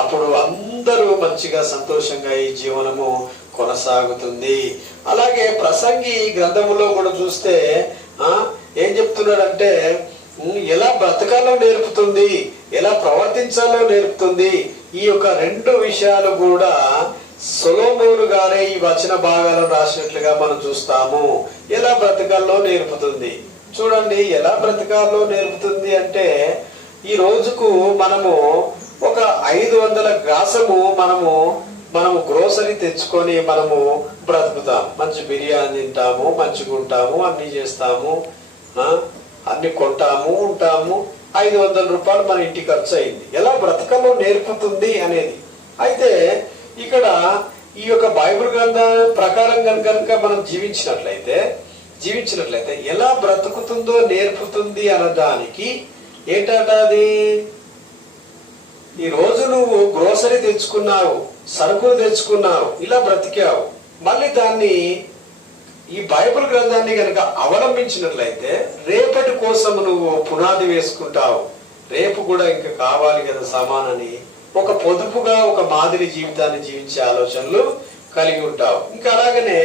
అప్పుడు అందరూ మంచిగా సంతోషంగా ఈ జీవనము కొనసాగుతుంది. అలాగే ప్రసంగి గ్రంథములో కూడా చూస్తే ఏం చెప్తున్నాడంటే ఎలా బ్రతకాలో నేర్పుతుంది, ఎలా ప్రవర్తించాలో నేర్పుతుంది. ఈ యొక్క రెండు విషయాలు కూడా సొలొమోను గారే ఈ వచన భాగాలను రాసినట్లుగా మనం చూస్తాము. ఎలా బ్రతకాలో నేర్పుతుంది. చూడండి, ఎలా బ్రతకాలో నేర్పుతుంది అంటే ఈ రోజుకు మనము ఒక 500 గ్రాసము మనము గ్రోసరీ తెచ్చుకొని మనము బ్రతుకుతాం. మంచి బిర్యానీ తింటాము, మంచిగా ఉంటాము, అన్ని చేస్తాము, అన్ని కొంటాము, ఉంటాము. 500 రూపాయలు మన ఇంటి ఖర్చు అయింది. ఎలా బ్రతకలో నేర్పుతుంది అనేది. అయితే ఇక్కడ ఈ యొక్క బైబిల్ గ్రంథం ప్రకారం కనుక మనం జీవించినట్లయితే ఎలా బ్రతుకుతుందో నేర్పుతుంది అన్నదానికి ఏంటట అది. ఈ రోజు నువ్వు గ్రోసరీ తెచ్చుకున్నావు, సరుకులు తెచ్చుకున్నావు, ఇలా బ్రతికావు. మళ్ళీ దాన్ని ఈ బైబిల్ గ్రంథాన్ని కనుక అవలంబించినట్లయితే రేపటి కోసం నువ్వు పునాది వేసుకుంటావు. రేపు కూడా ఇంకా కావాలి కదా సమానని ఒక పొదుపుగా ఒక మాదిరి జీవితాన్ని జీవించే ఆలోచనలు కలిగి ఉంటావు. ఇంకా అలాగనే